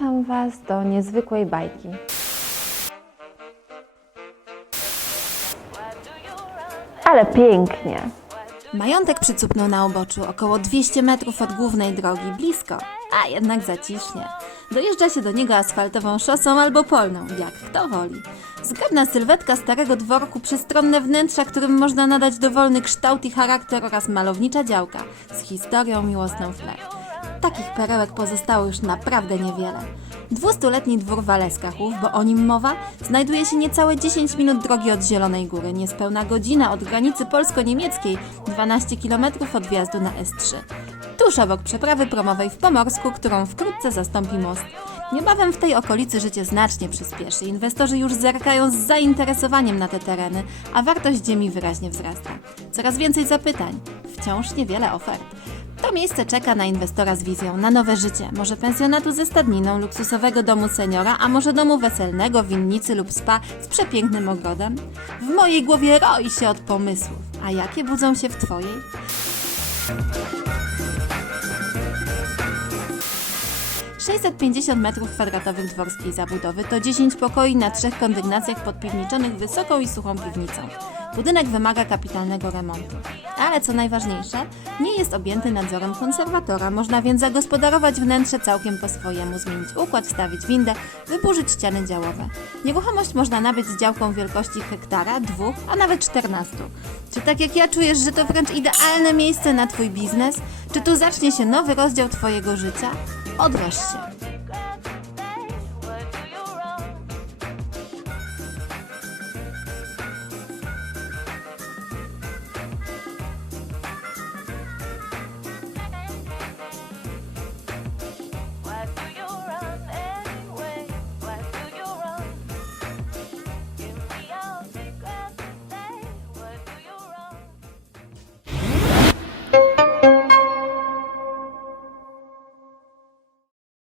Was do niezwykłej bajki. Ale pięknie. Majątek przycupnął na uboczu, około 200 metrów od głównej drogi, blisko, a jednak zacisznie. Dojeżdża się do niego asfaltową szosą albo polną, jak kto woli. Zgrabna sylwetka starego dworku, przestronne wnętrza, którym można nadać dowolny kształt i charakter oraz malownicza działka z historią miłosną w tle. Takich perełek pozostało już naprawdę niewiele. Dwustuletni dwór Waleskachów, bo o nim mowa, znajduje się niecałe 10 minut drogi od Zielonej Góry, niespełna godzina od granicy polsko-niemieckiej, 12 km od wjazdu na S3. Tuż obok przeprawy promowej w Pomorsku, którą wkrótce zastąpi most. Niebawem w tej okolicy życie znacznie przyspieszy. Inwestorzy już zerkają z zainteresowaniem na te tereny, a wartość ziemi wyraźnie wzrasta. Coraz więcej zapytań, wciąż niewiele ofert. To miejsce czeka na inwestora z wizją, na nowe życie. Może pensjonatu ze stadniną, luksusowego domu seniora, a może domu weselnego, winnicy lub spa z przepięknym ogrodem? W mojej głowie roi się od pomysłów. A jakie budzą się w twojej? ...650 m2 dworskiej zabudowy to 10 pokoi na trzech kondygnacjach podpiwniczonych wysoką i suchą piwnicą. Budynek wymaga kapitalnego remontu. Ale co najważniejsze, nie jest objęty nadzorem konserwatora, można więc zagospodarować wnętrze całkiem po swojemu, zmienić układ, wstawić windę, wyburzyć ściany działowe. Nieruchomość można nabyć z działką wielkości hektara, dwóch, a nawet czternastu. Czy tak jak ja czujesz, że to wręcz idealne miejsce na Twój biznes? Czy tu zacznie się nowy rozdział Twojego życia? Odważ się.